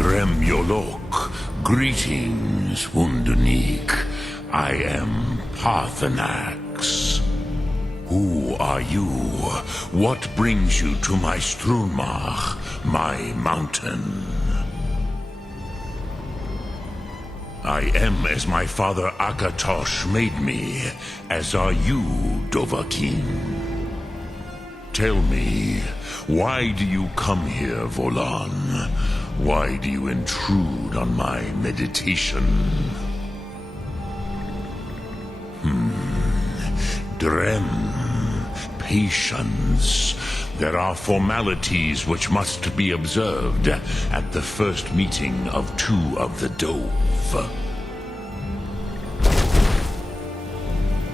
Dremyolok, greetings, Wundernik. I am Paarthurnax. Who are you? What brings you to my Strunmach, my mountain? I am as my father Akatosh made me, as are you, Dovahkiin. Tell me, why do you come here, Volan? Why do you intrude on my meditation? Drem, patience. There are formalities which must be observed at the first meeting of two of the Dove.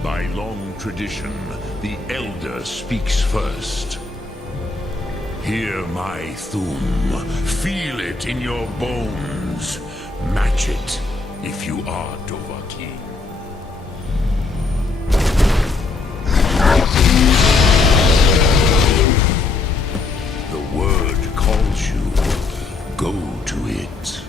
By long tradition, the Elder speaks first. Hear my Thum. Feel it in your bones. Match it if you are Dovahkiin. The word calls you. Go to it.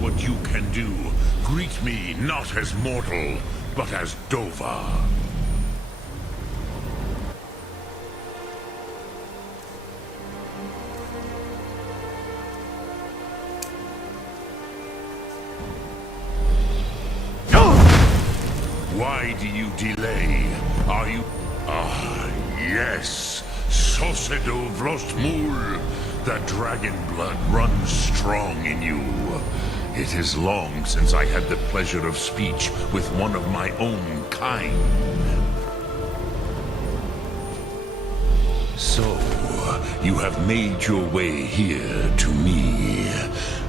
What you can do. Greet me not as mortal, but as Dova. Why do you delay? Are you... yes. Sosedo Vrostmul. The dragon blood runs strong in you. It is long since I had the pleasure of speech with one of my own kind. So, you have made your way here to me.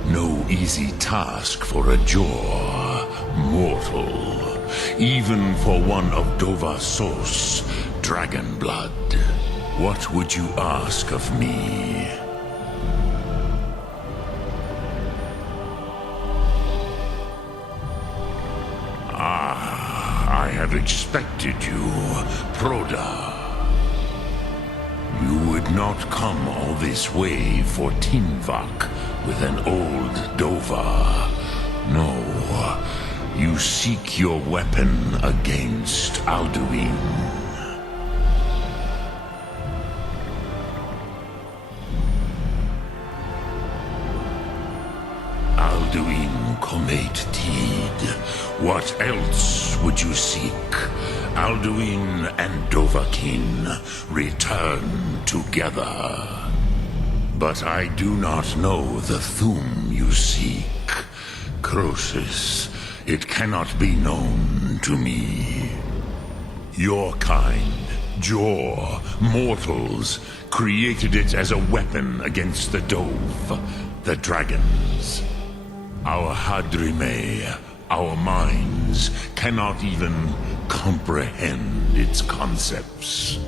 No easy task for a Jor, mortal. Even for one of Dovahsos, dragon blood. What would you ask of me? I have expected you, Proda. You would not come all this way for Tinvak with an old Dova. No, you seek your weapon against Alduin. Alduin Comet Tid. What else would you seek? Alduin and Dovahkiin return together. But I do not know the Thum you seek. Croesus, it cannot be known to me. Your kind, Jor, mortals, created it as a weapon against the Dove, the dragons. Our Hadrime, our minds, cannot even comprehend its concepts.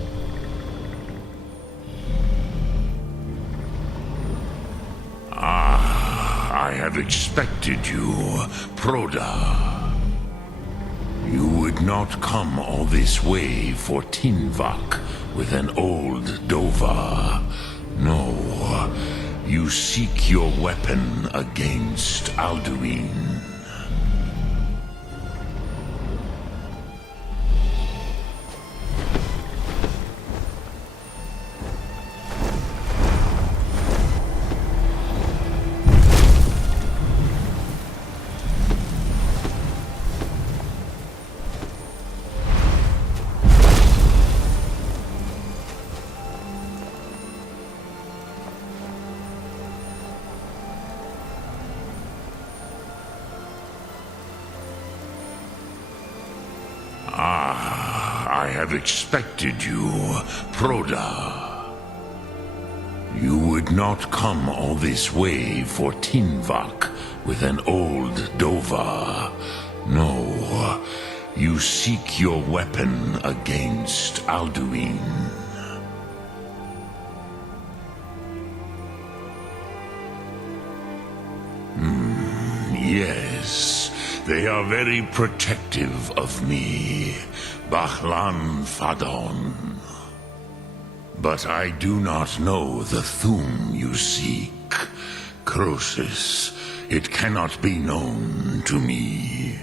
I have expected you, Proda. You would not come all this way for Tinvak with an old Dova. No, you seek your weapon against Alduin. I have expected you, Proda. You would not come all this way for Tinvak with an old Dova. No, you seek your weapon against Alduin. Yes, they are very protective of me, Bahlan Fadon. But I do not know the Thum you seek. Croesus, it cannot be known to me.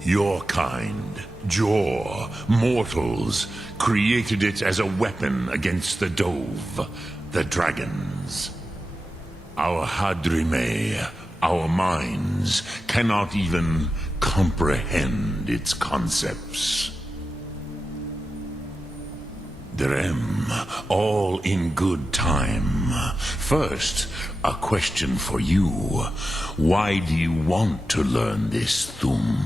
Your kind, Jor, mortals, created it as a weapon against the Dove, the dragons. Our Hadrime, our minds, cannot even comprehend its concepts. Drem, all in good time. First, a question for you. Why do you want to learn this Thum?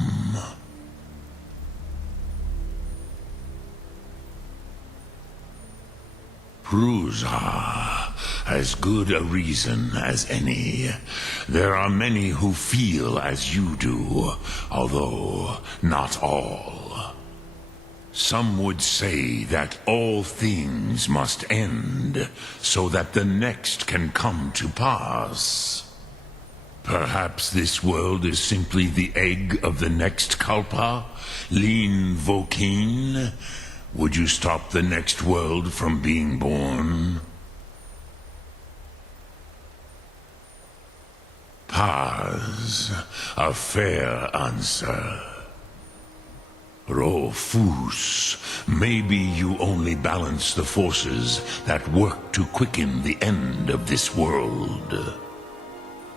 Prusa, as good a reason as any. There are many who feel as you do, although not all. Some would say that all things must end, so that the next can come to pass. Perhaps this world is simply the egg of the next Kalpa, Lin Vokin. Would you stop the next world from being born? Paz, a fair answer. Rofus, maybe you only balance the forces that work to quicken the end of this world.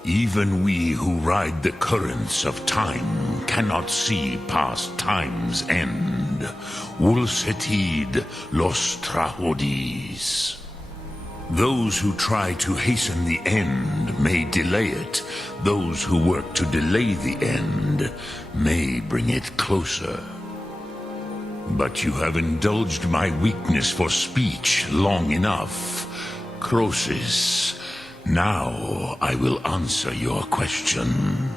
Even we who ride the currents of time cannot see past time's end. Wulsetid los trahodis. Those who try to hasten the end may delay it. Those who work to delay the end may bring it closer. But you have indulged my weakness for speech long enough. Croesus, now I will answer your question.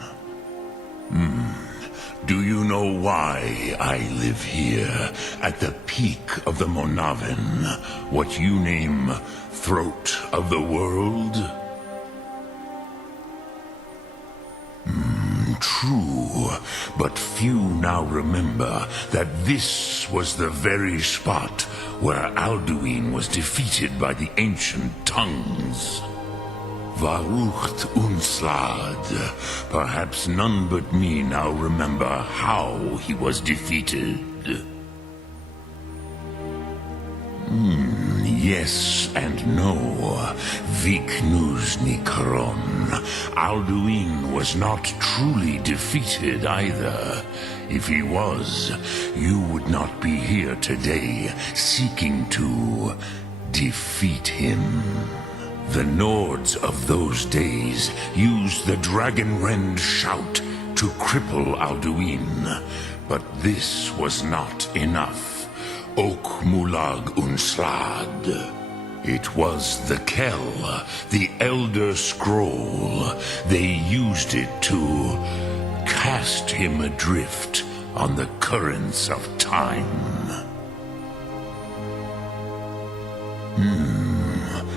Do you know why I live here, at the peak of the Monavin, what you name Throat of the World? True, but few now remember that this was the very spot where Alduin was defeated by the ancient tongues. Varucht Unslad. Perhaps none but me now remember how he was defeated. Yes and no. Viknus Nikron. Alduin was not truly defeated either. If he was, you would not be here today seeking to defeat him. The Nords of those days used the Dragonrend shout to cripple Alduin, but this was not enough. Ok Mulag Unslad. It was the Kell, the Elder Scroll. They used it to cast him adrift on the currents of time.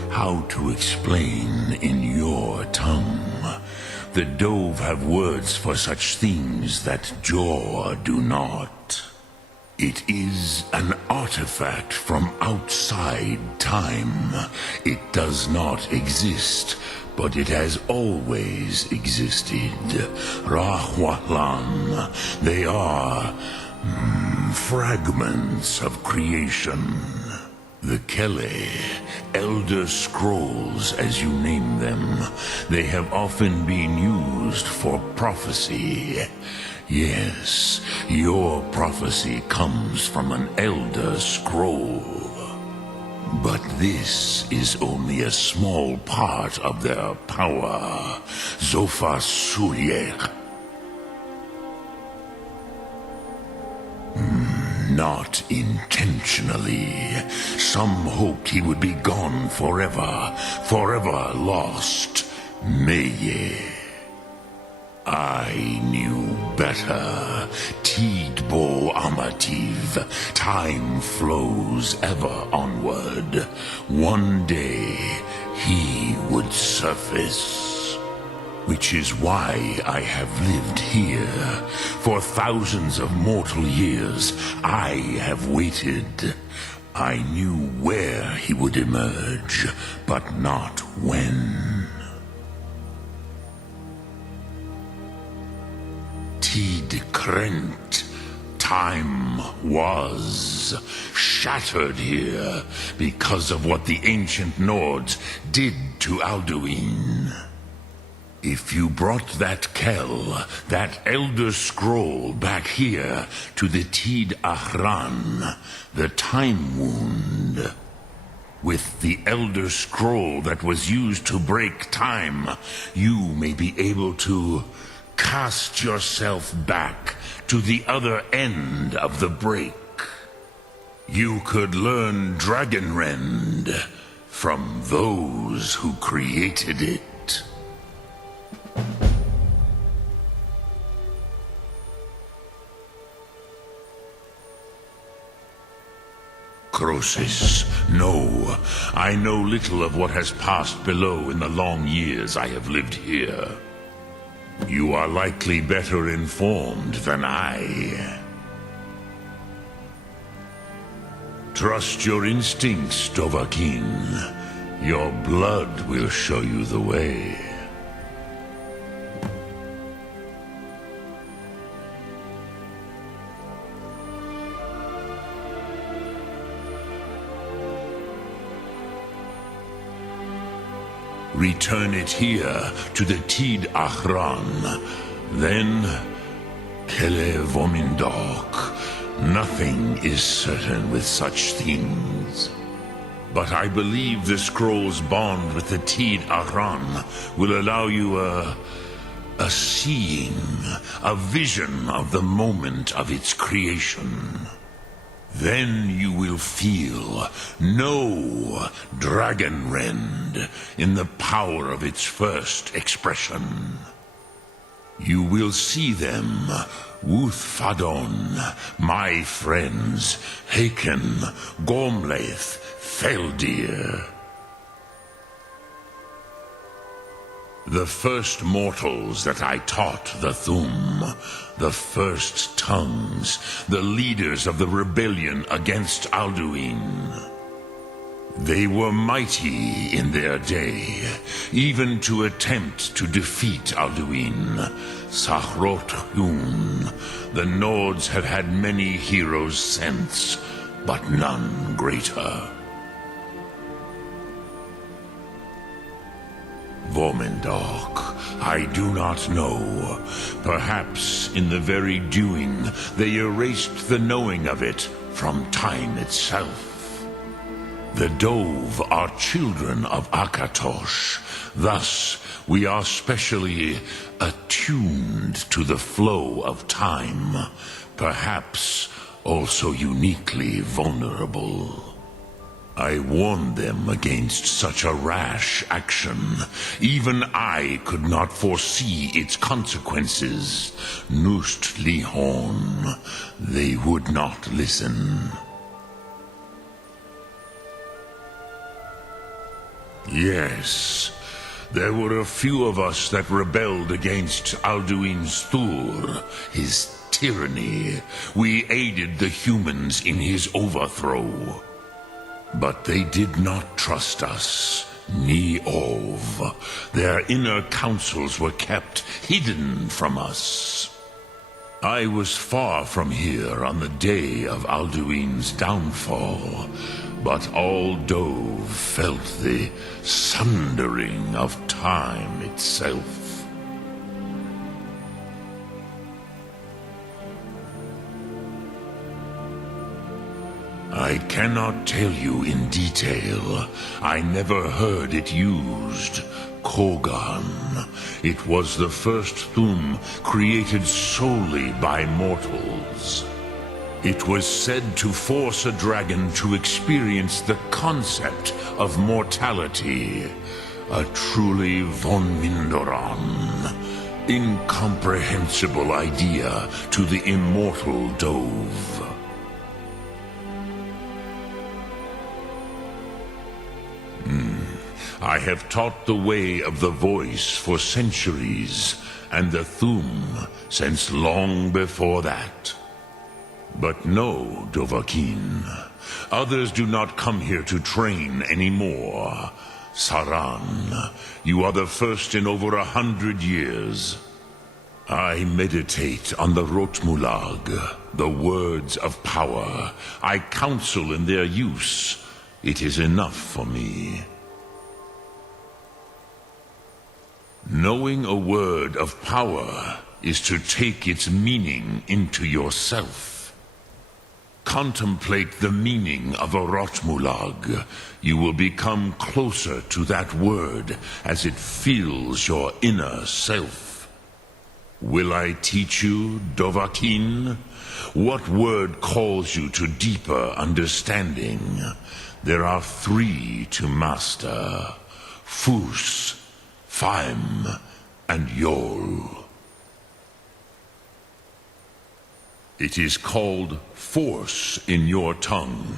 How to explain in your tongue? The Dove have words for such things that Jor do not. It is an artifact from outside time. It does not exist, but it has always existed. Rahwalan, they are fragments of creation. The Kele, Elder Scrolls as you name them, they have often been used for prophecy. Yes, your prophecy comes from an Elder Scroll. But this is only a small part of their power. Zofa Suyek. not intentionally. Some hoped he would be gone forever, forever lost. Meye. I knew better. Tidbo Amativ. Time flows ever onward. One day, he would surface. Which is why I have lived here. For thousands of mortal years, I have waited. I knew where he would emerge, but not when. Tid Krent. Time was shattered here because of what the ancient Nords did to Alduin. If you brought that Kell, that Elder Scroll back here to the Tid Ahran, the Time Wound, with the Elder Scroll that was used to break time, you may be able to cast yourself back to the other end of the break. You could learn Dragonrend from those who created it. Croesus, no. I know little of what has passed below in the long years I have lived here. You are likely better informed than I. Trust your instincts, Dovahkiin. Your blood will show you the way. Return it here to the Tid Ahran. Then, Kele Vomindok. Nothing is certain with such things. But I believe the scroll's bond with the Tid Ahran will allow you a seeing, a vision of the moment of its creation. Then you will feel, know Dragonrend in the power of its first expression. You will see them, Wuthfadon, my friends, Haken, Gormlaith, Feldir. The first mortals that I taught the Thum, the first tongues, the leaders of the rebellion against Alduin. They were mighty in their day, even to attempt to defeat Alduin. Sahrot-Hun, the Nords have had many heroes since, but none greater. Vomindok, I do not know. Perhaps in the very doing, they erased the knowing of it from time itself. The Dove are children of Akatosh. Thus, we are specially attuned to the flow of time, perhaps also uniquely vulnerable. I warned them against such a rash action. Even I could not foresee its consequences. Nust Lihon, they would not listen. Yes, there were a few of us that rebelled against Alduin's Thur, his tyranny. We aided the humans in his overthrow. But they did not trust us, ni Ov. Their inner counsels were kept hidden from us. I was far from here on the day of Alduin's downfall, but all Dove felt the sundering of time itself. I cannot tell you in detail. I never heard it used. Kogan. It was the first Thum created solely by mortals. It was said to force a dragon to experience the concept of mortality. A truly von Mindoran, incomprehensible idea to the immortal Dove. I have taught the way of the voice for centuries, and the Thum since long before that. But no, Dovahkiin. Others do not come here to train anymore. Saran, you are the first in over 100 years. I meditate on the Rotmulag, the words of power. I counsel in their use. It is enough for me. Knowing a word of power is to take its meaning into yourself. Contemplate the meaning of a Rotmulag. You will become closer to that word as it fills your inner self. Will I teach you, Dovahkiin? What word calls you to deeper understanding? There are 3 to master: Fus, Faim, and Yol. It is called force in your tongue,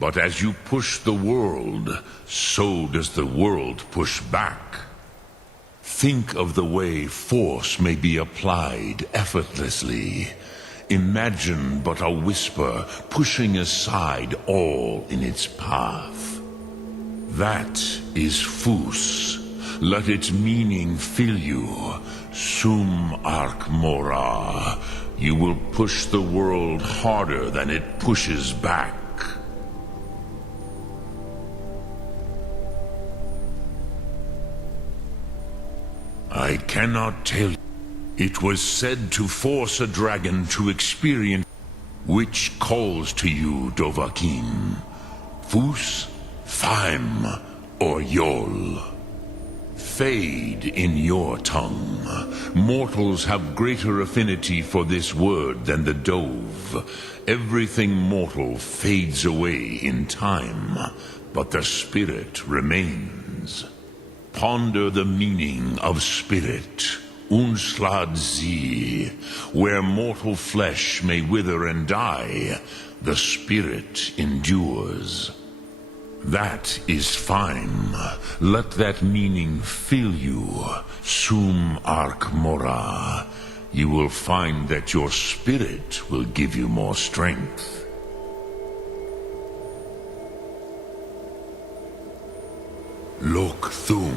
but as you push the world, so does the world push back. Think of the way force may be applied effortlessly. Imagine but a whisper pushing aside all in its path. That is Fus. Let its meaning fill you. Sum Ark Mora. You will push the world harder than it pushes back. I cannot tell you. It was said to force a dragon to experience. Which calls to you, Dovahkiin? Fus, Faim, or Yol? Fade in your tongue. Mortals have greater affinity for this word than the Dove. Everything mortal fades away in time, but the spirit remains. Ponder the meaning of spirit, Unslad Zi. Where mortal flesh may wither and die, the spirit endures. That is fine. Let that meaning fill you, Sum Ark Mora. You will find that your spirit will give you more strength. Lok Thum.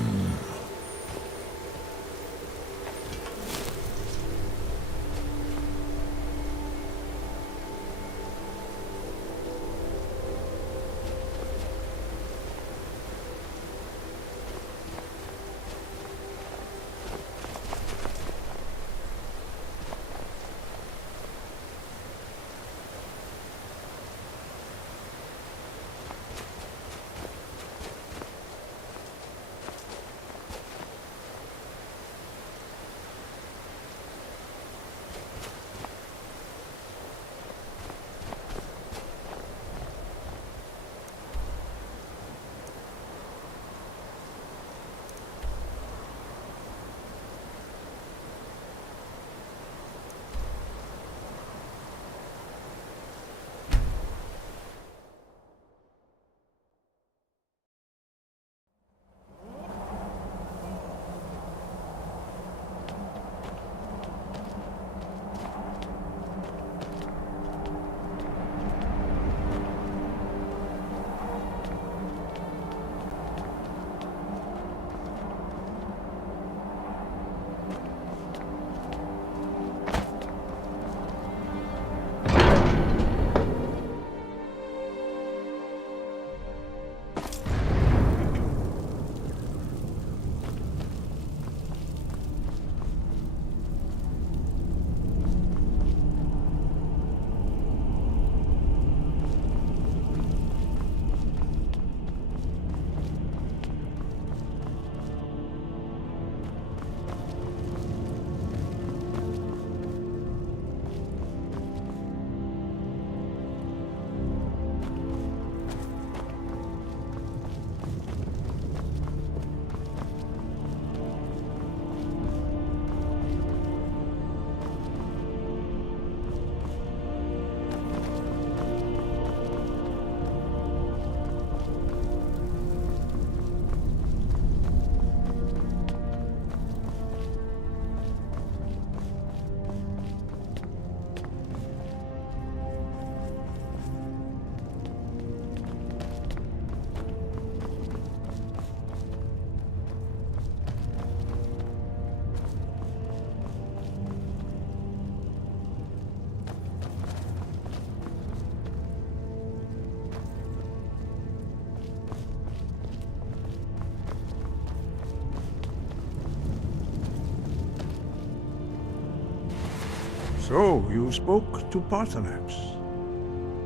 So, you spoke to Paarthurnax.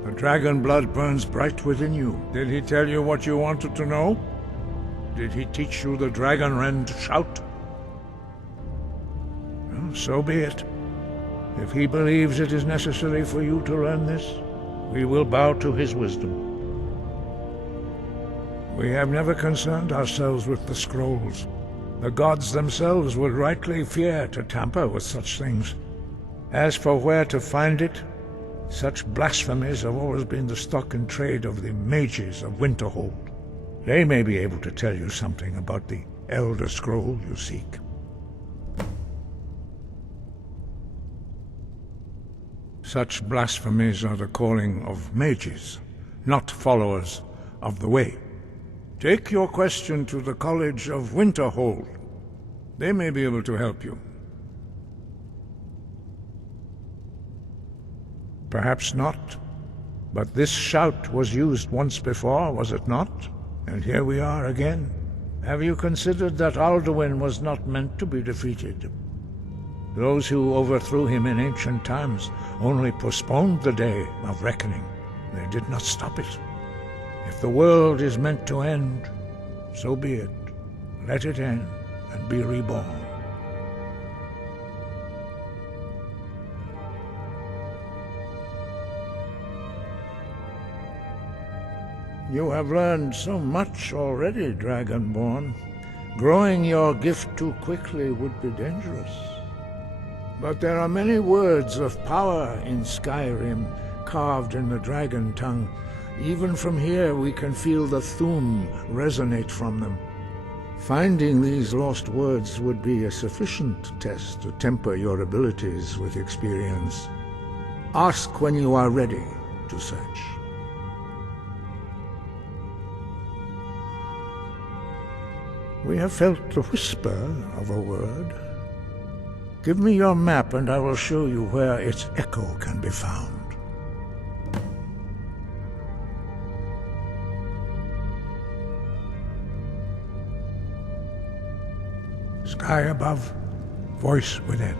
The dragon blood burns bright within you. Did he tell you what you wanted to know? Did he teach you the Dragonrend shout? Well, so be it. If he believes it is necessary for you to learn this, we will bow to his wisdom. We have never concerned ourselves with the scrolls. The gods themselves would rightly fear to tamper with such things. As for where to find it, such blasphemies have always been the stock in trade of the mages of Winterhold. They may be able to tell you something about the Elder Scroll you seek. Such blasphemies are the calling of mages, not followers of the Way. Take your question to the College of Winterhold. They may be able to help you. Perhaps not, but this shout was used once before, was it not? And here we are again. Have you considered that Alduin was not meant to be defeated? Those who overthrew him in ancient times only postponed the day of reckoning. They did not stop it. If the world is meant to end, so be it. Let it end and be reborn. You have learned so much already, Dragonborn. Growing your gift too quickly would be dangerous. But there are many words of power in Skyrim, carved in the dragon tongue. Even from here we can feel the Thu'um resonate from them. Finding these lost words would be a sufficient test to temper your abilities with experience. Ask when you are ready to search. We have felt the whisper of a word. Give me your map and I will show you where its echo can be found. Sky above, voice within.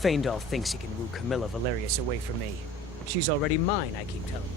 Faendal thinks he can woo Camilla Valerius away from me. She's already mine, I keep telling him.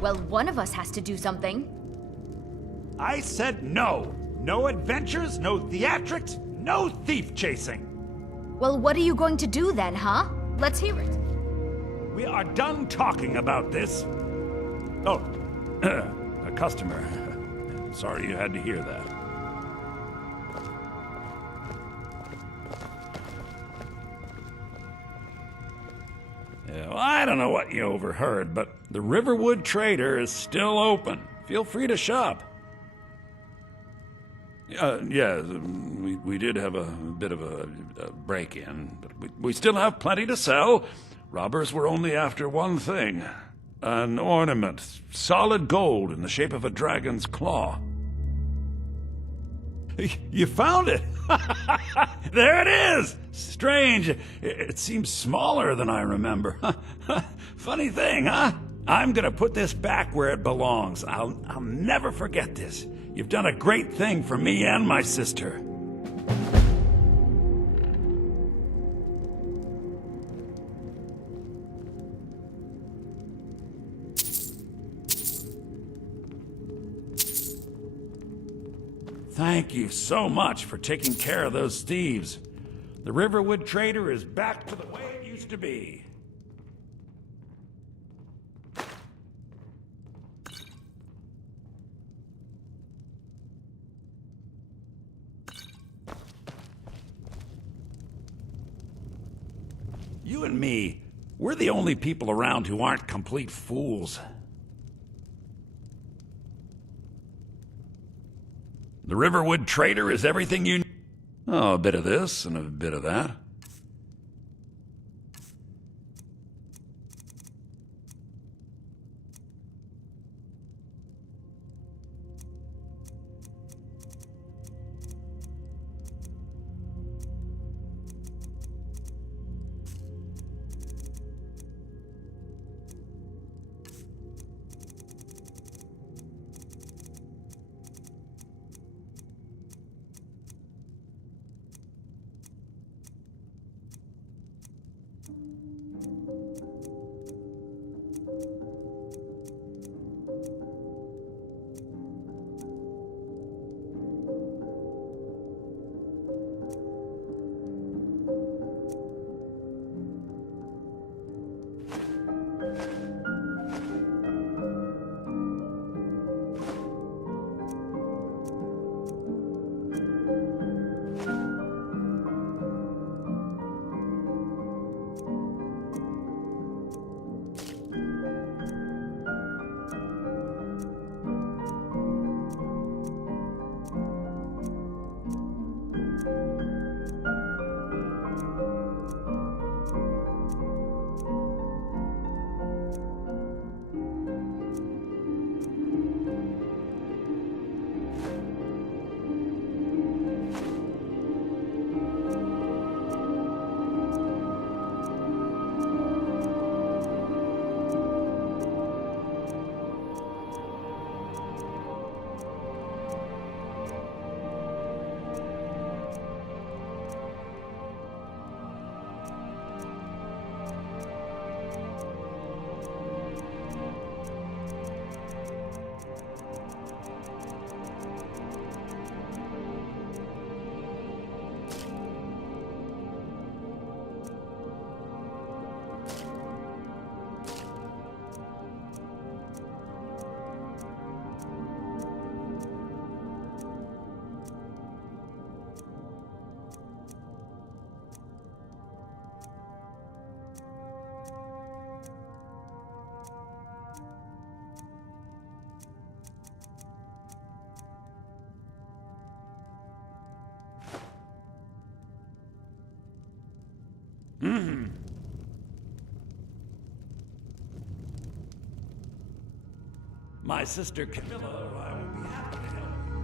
Well, one of us has to do something. I said no. No adventures, no theatrics, no thief chasing. Well, what are you going to do then, huh? Let's hear it. We are done talking about this. Oh, a customer. Sorry you had to hear that. Yeah, well, I don't know what you overheard, but the Riverwood Trader is still open. Feel free to shop. Yeah, we did have a bit of a break-in, but we still have plenty to sell. Robbers were only after one thing. An ornament, solid gold in the shape of a dragon's claw. You found it! There it is! Strange. It seems smaller than I remember. Funny thing, huh? I'm gonna put this back where it belongs. I'll never forget this. You've done a great thing for me and my sister. Thank you so much for taking care of those thieves. The Riverwood Trader is back to the way it used to be. You and me, we're the only people around who aren't complete fools. The Riverwood Trader is everything you... Oh, a bit of this and a bit of that. My sister Camilla, I will be happy to help you.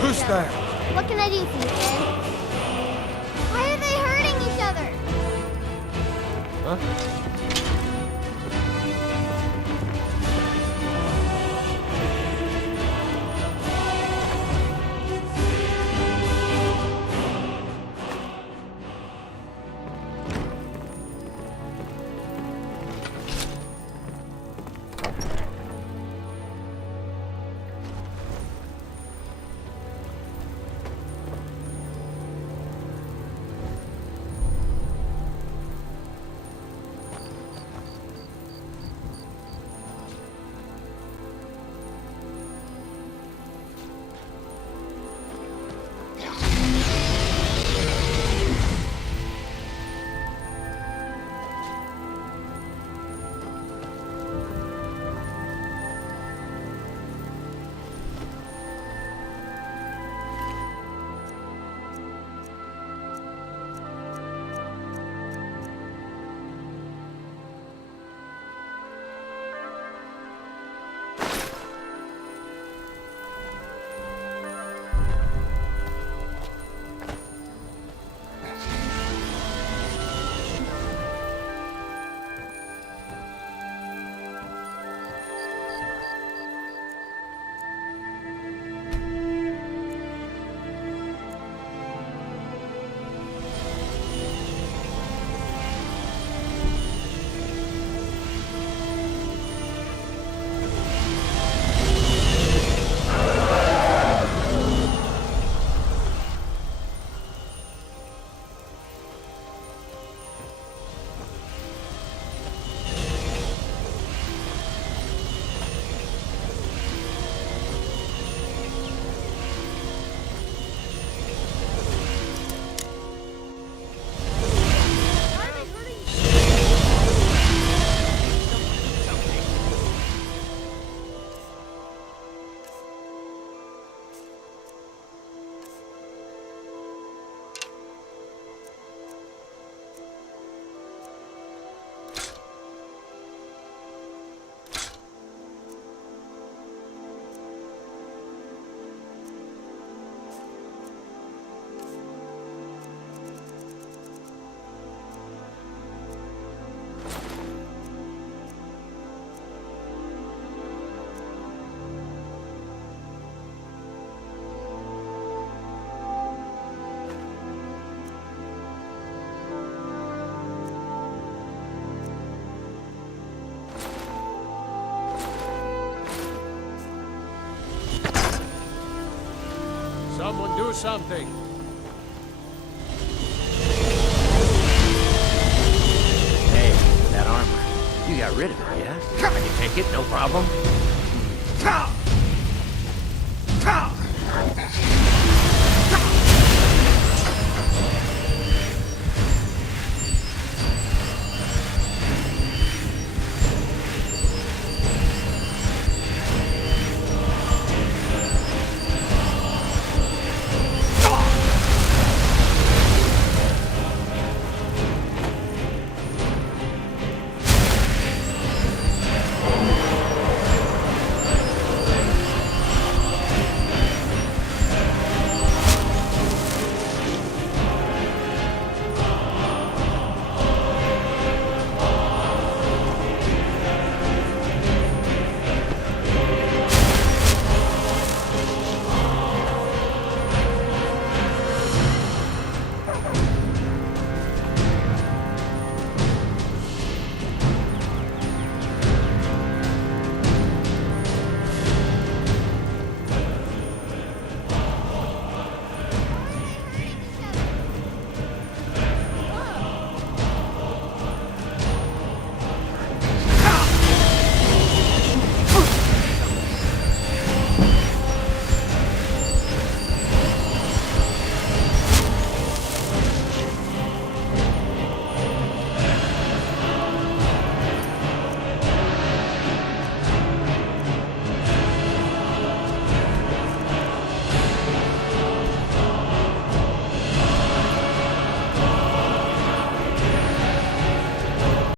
Who's that? What can I do for you, Ken? Why are they hurting each other? Huh? Someone do something. Hey, that armor. You got rid of it, yeah? I can take it, no problem.